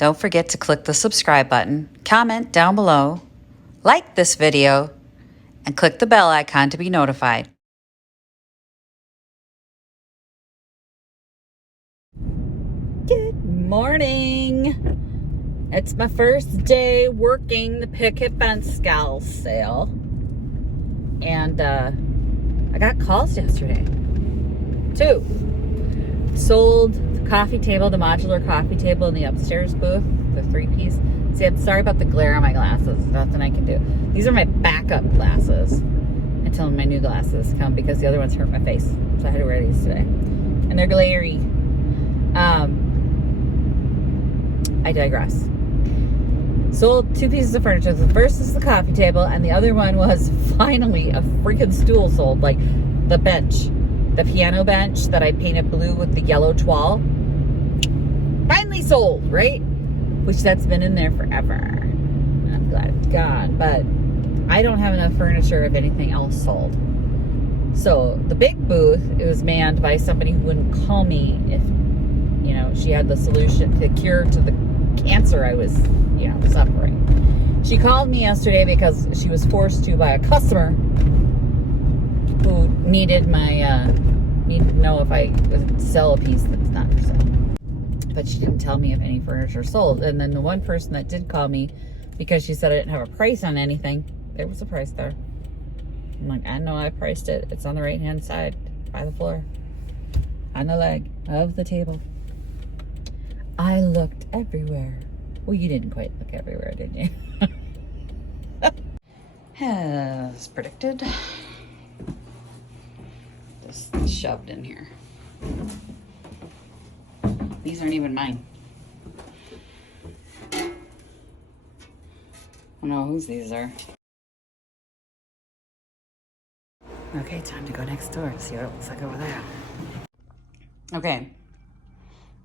Don't forget to click the subscribe button, comment down below, like this video, and click the bell icon to be notified. Good morning. It's my first day working the picket fence scowl sale. And I got calls yesterday. 2. Sold the coffee table, the modular coffee table in the upstairs booth, the 3-piece. See, I'm sorry about the glare on my glasses. Nothing I can do. These are my backup glasses until my new glasses come because the other ones hurt my face. So I had to wear these today. And they're glary. I digress. Sold 2 pieces of furniture. The first is the coffee table, and the other one was finally a freaking stool sold. Like the bench, the piano bench that I painted blue with the yellow toile. Finally sold, right? Which that's been in there forever. And I'm glad it's gone, but I don't have enough furniture if anything else sold. So the big booth, it was manned by somebody who wouldn't call me if, you know, she had the solution, the cure to the cancer I was, you know, suffering. She called me yesterday because she was forced to by a customer who needed my, needed to know if I would sell a piece that's not for sale. But she didn't tell me if any furniture sold. And then the one person that did call me, because she said I didn't have a price on anything, there was a price there. I'm like, I know I priced it. It's on the right-hand side by the floor, on the leg of the table. I looked everywhere. Well, you didn't quite look everywhere, did you? As predicted. Just shoved in here. These aren't even mine. I don't know whose these are. Okay, time to go next door and see what it looks like over there. Okay.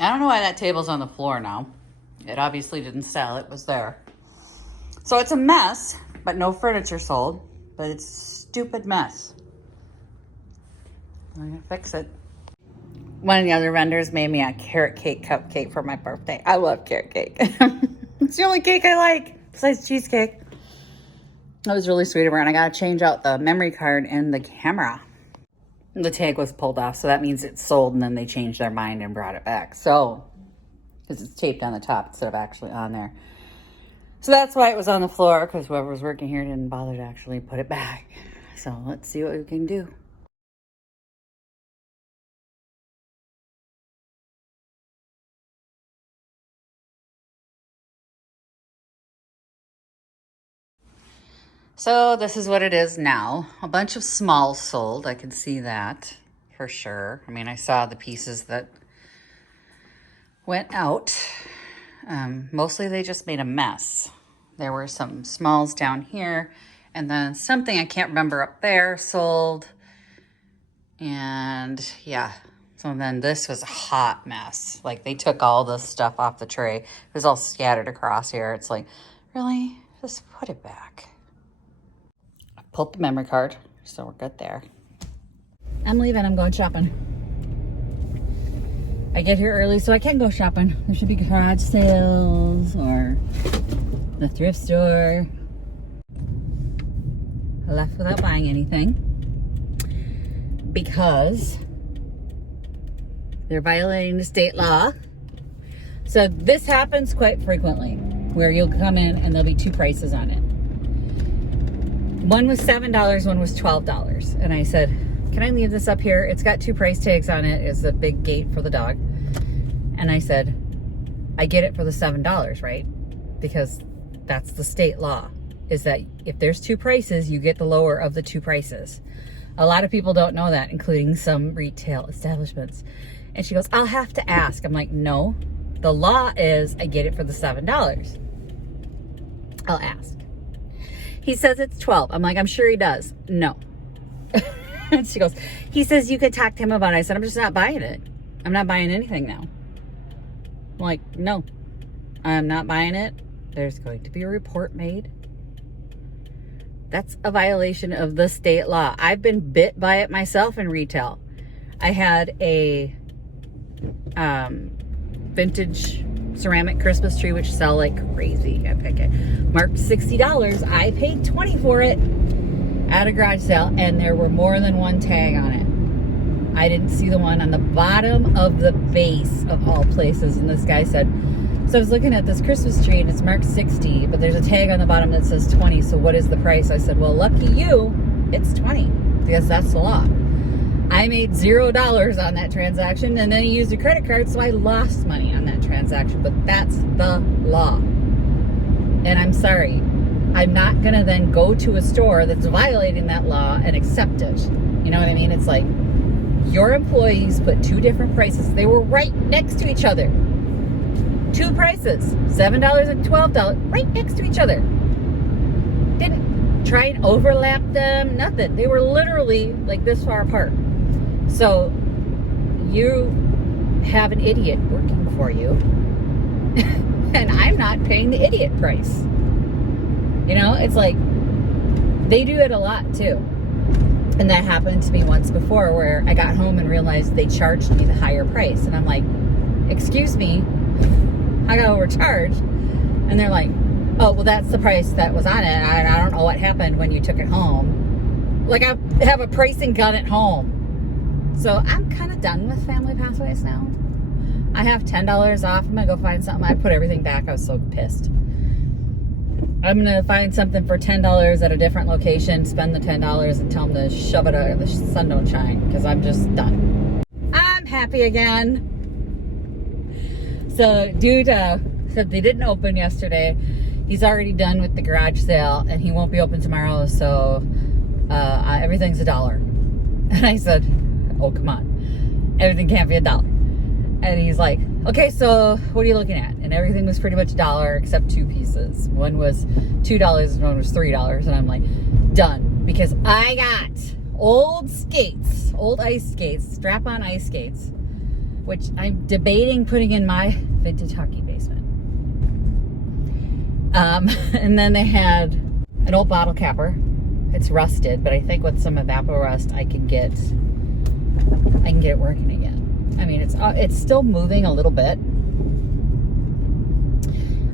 I don't know why that table's on the floor now. It obviously didn't sell. It was there. So it's a mess, but no furniture sold. But it's a stupid mess. I'm going to fix it. One of the other vendors made me a carrot cake cupcake for my birthday. I love carrot cake. It's the only cake I like besides cheesecake. That was really sweet of her. And I got to change out the memory card in the camera. The tag was pulled off, so that means it's sold, and then they changed their mind and brought it back. So, because it's taped on the top instead of actually on there. So that's why it was on the floor, because whoever was working here didn't bother to actually put it back. So let's see what we can do. So this is what it is now. A bunch of smalls sold. I can see that for sure. I mean, I saw the pieces that went out. Mostly they just made a mess. There were some smalls down here, and then something I can't remember up there sold. And yeah, so then this was a hot mess. Like they took all this stuff off the tray. It was all scattered across here. It's like, really? Just put it back. Pulled the memory card, so we're good there. I'm leaving. I'm going shopping. I get here early so I can go shopping. There should be garage sales or the thrift store. I left without buying anything because they're violating the state law. So this happens quite frequently where you'll come in and there'll be 2 prices on it. One was $7, one was $12. And I said, can I leave this up here? It's got 2 price tags on it. It's a big gate for the dog. And I said, I get it for the $7, right? Because that's the state law, is that if there's 2 prices, you get the lower of the 2 prices. A lot of people don't know that, including some retail establishments. And she goes, I'll have to ask. I'm like, no, the law is I get it for the $7. I'll ask. He says it's 12. I'm like, I'm sure he does. No. And she goes, he says you could talk to him about it. I said, I'm just not buying it. I'm not buying anything now. I'm like, no, I'm not buying it. There's going to be a report made. That's a violation of the state law. I've been bit by it myself in retail. I had a vintage ceramic Christmas tree, which sell like crazy. I pick it. Marked $60. I paid $20 for it at a garage sale, and there were more than one tag on it. I didn't see the one on the bottom of the base of all places. And this guy said, so I was looking at this Christmas tree and it's marked 60, but there's a tag on the bottom that says 20. So what is the price? I said, well, lucky you, it's 20 because that's the law. I made $0 on that transaction, and then he used a credit card, so I lost money on that transaction. But that's the law. And I'm sorry. I'm not going to then go to a store that's violating that law and accept it. You know what I mean? It's like, your employees put two different prices. They were right next to each other. Two prices, $7 and $12, right next to each other. Didn't try and overlap them, nothing. They were literally like this far apart. So you have an idiot working for you, and I'm not paying the idiot price. You know, it's like, they do it a lot too. And that happened to me once before, where I got home and realized they charged me the higher price. And I'm like, excuse me, I got overcharged. And they're like, oh, well, that's the price that was on it. I don't know what happened when you took it home. Like, I have a pricing gun at home. So I'm kind of done with Family Pathways now. I have $10 off. I'm going to go find something. I put everything back. I was so pissed. I'm going to find something for $10 at a different location, spend the $10 and tell them to shove it out, the sun don't shine, because I'm just done. I'm happy again. So dude said they didn't open yesterday. He's already done with the garage sale, and he won't be open tomorrow, so everything's $1. And I said, oh, come on. Everything can't be $1. And he's like, okay, so what are you looking at? And everything was pretty much $1 except two pieces. One was $2 and one was $3. And I'm like, done. Because I got old skates, old ice skates, strap-on ice skates, which I'm debating putting in my vintage hockey basement. And then they had an old bottle capper. It's rusted, but I think with some evapor rust, I can get it working again. I mean, it's still moving a little bit.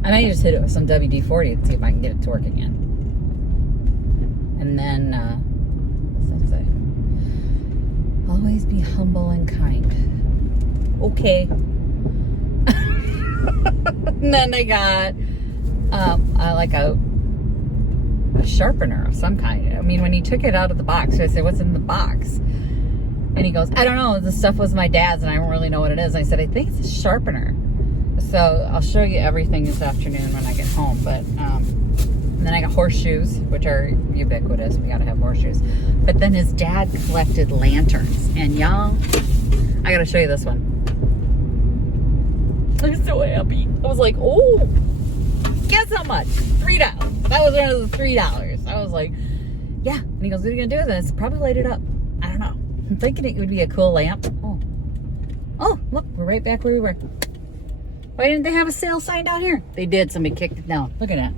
I might just hit it with some WD-40 and see if I can get it to work again. And then, what's that say? Always be humble and kind. Okay. And then I got like a sharpener of some kind. I mean, when he took it out of the box, I said, what's in the box? And he goes, I don't know. This stuff was my dad's, and I don't really know what it is. And I said, I think it's a sharpener. So I'll show you everything this afternoon when I get home. But and then I got horseshoes, which are ubiquitous. We got to have horseshoes. But then his dad collected lanterns. And y'all, I got to show you this one. I'm so happy. I was like, oh, guess how much? $3. That was one of the $3. I was like, yeah. And he goes, what are you going to do with this? Probably light it up. I don't know. I'm thinking it would be a cool lamp. Oh, look, we're right back where we were. Why didn't they have a sale sign down here? They did. Somebody kicked it down. Look at that.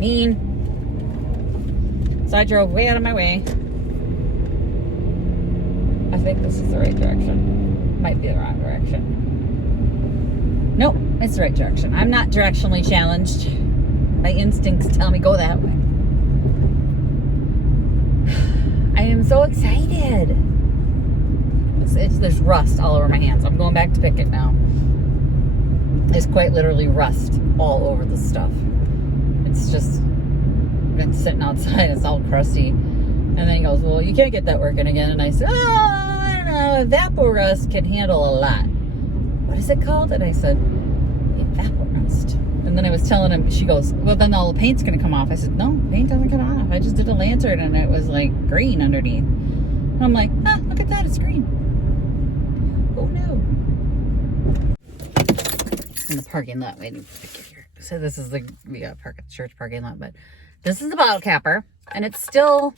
Mean. So I drove way out of my way. I think this is the right direction. Might be the wrong direction. Nope, it's the right direction. I'm not directionally challenged. My instincts tell me go that way. I am so excited. There's rust all over my hands. I'm going back to pick it now. There's quite literally rust all over the stuff. It's just been sitting outside. It's all crusty. And then he goes, well, you can't get that working again. And I said, oh, I don't know. Evapor rust can handle a lot. What is it called? And I said, evapor rust. And then I was telling him, she goes, well, then all the paint's going to come off. I said, no, paint doesn't come off. I just did a lantern and it was like green underneath. And I'm like, look at that. It's green. Oh, no. In the parking lot waiting for the kid here. So this is we got park at the church parking lot, but this is the bottle capper and it's still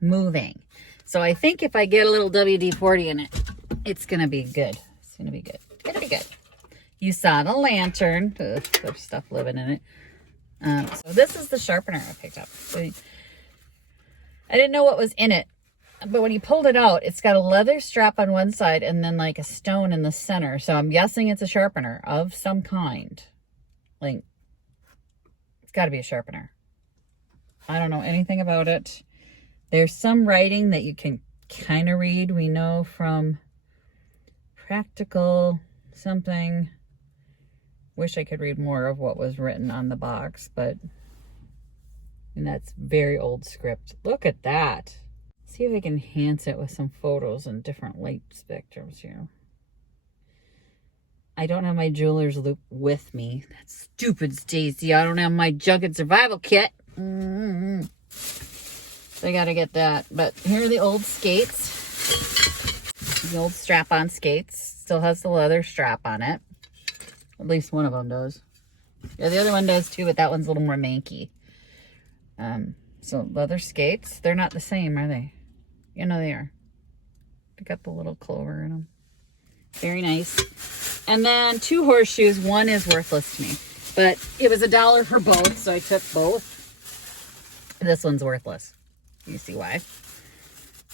moving. So I think if I get a little WD-40 in it, it's going to be good. It's going to be good. It's going to be good. You saw the lantern. Ugh, there's stuff living in it. So this is the sharpener I picked up. So I didn't know what was in it But when he pulled it out, it's got a leather strap on one side and then like a stone in the center. So I'm guessing it's a sharpener of some kind. Like, it's got to be a sharpener. I don't know anything about it. There's some writing that you can kind of read. We know from practical something. Wish I could read more of what was written on the box, but and that's very old script. Look at that. See if I can enhance it with some photos and different light spectrums here. I don't have my jeweler's loop with me. That's stupid, Stacy. I don't have my Junket Survival Kit. So I gotta get that. But here are the old skates. The old strap-on skates. Still has the leather strap on it. At least one of them does. Yeah, the other one does too, but that one's a little more manky. So leather skates. They're not the same, are they? You know they are. They got the little clover in them. Very nice. And then 2 horseshoes. One is worthless to me, but it was $1 for both, so I took both. This one's worthless. You see why?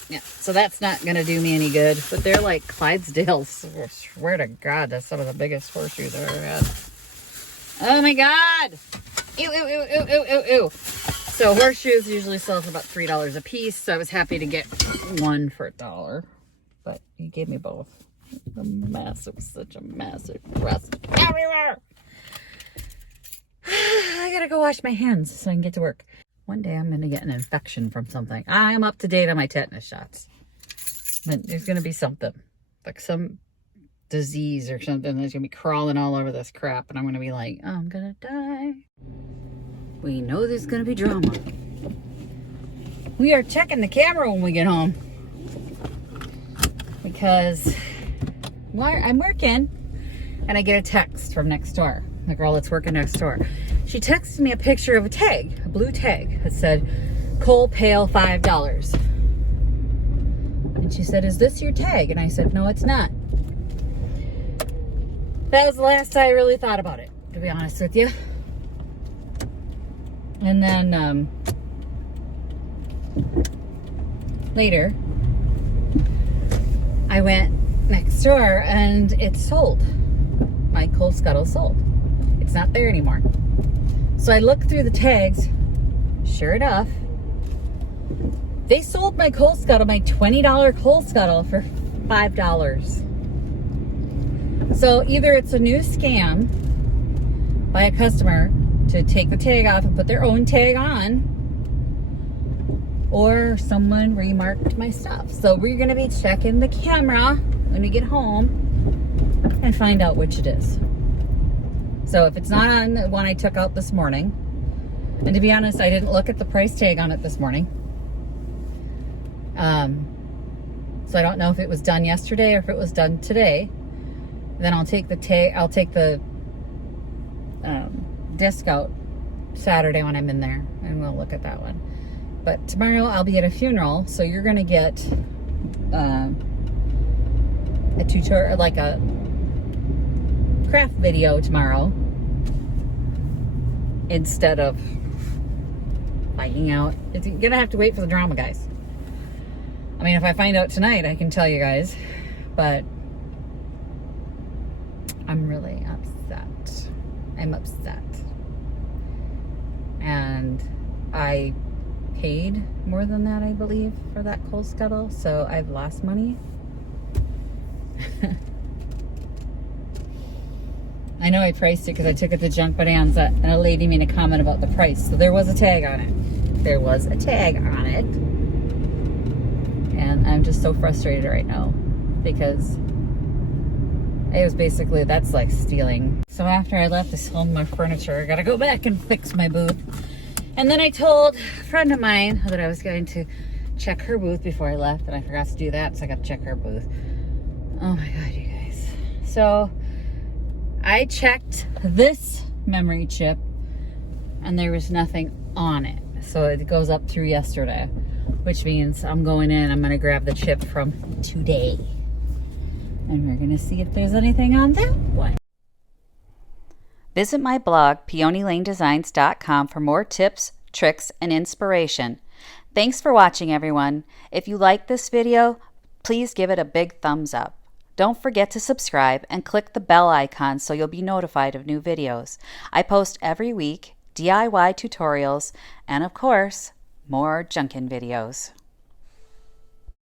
Yeah, so that's not going to do me any good, but they're like Clydesdales. I swear to God, that's some of the biggest horseshoes I've ever had. Oh my God. Ew, ew, ew, ew, ew, ew, ew. So horseshoes usually sell for about $3 a piece, so I was happy to get one for $1, but he gave me both. A massive, such a massive rust everywhere. I gotta go wash my hands so I can get to work. One day I'm gonna get an infection from something. I am up to date on my tetanus shots, but there's gonna be something, like some disease or something that's gonna be crawling all over this crap, and I'm gonna be like, oh, I'm gonna die. We know there's gonna be drama. We are checking the camera when we get home because I'm working and I get a text from next door, the girl that's working next door. She texted me a picture of a tag, a blue tag that said Coal Pail $5. And she said, is this your tag? And I said, no, it's not. That was the last I really thought about it, to be honest with you. And then later, I went next door and it's sold. My coal scuttle sold. It's not there anymore. So I looked through the tags. Sure enough, they sold my coal scuttle, my $20 coal scuttle, for $5. So either it's a new scam by a customer to take the tag off and put their own tag on, or someone remarked my stuff. So we're going to be checking the camera when we get home and find out which it is. So if it's not on the one I took out this morning, and to be honest, I didn't look at the price tag on it this morning. So I don't know if it was done yesterday or if it was done today. Then I'll take the tag, I'll take the disc out Saturday when I'm in there, and we'll look at that one. But tomorrow I'll be at a funeral, so you're gonna get a tutorial, like a craft video tomorrow, instead of finding out. You're gonna have to wait for the drama, guys. I mean, if I find out tonight, I can tell you guys, but I'm really upset. I'm upset. And I paid more than that, I believe, for that coal scuttle, so I've lost money. I know I priced it because I took it to Junk Bonanza, and a lady made a comment about the price, so there was a tag on it. There was a tag on it. And I'm just so frustrated right now because it was basically, that's like stealing. So after I left this home, my furniture, I gotta go back and fix my booth. And then I told a friend of mine that I was going to check her booth before I left, and I forgot to do that, so I gotta check her booth. Oh my God, you guys. So I checked this memory chip and there was nothing on it. So it goes up through yesterday, which means I'm going in, I'm gonna grab the chip from today. And we're gonna see if there's anything on that one. Visit my blog, peonylanedesigns.com, for more tips, tricks, and inspiration. Thanks for watching, everyone. If you like this video, please give it a big thumbs up. Don't forget to subscribe and click the bell icon so you'll be notified of new videos. I post every week DIY tutorials and, of course, more junkin' videos.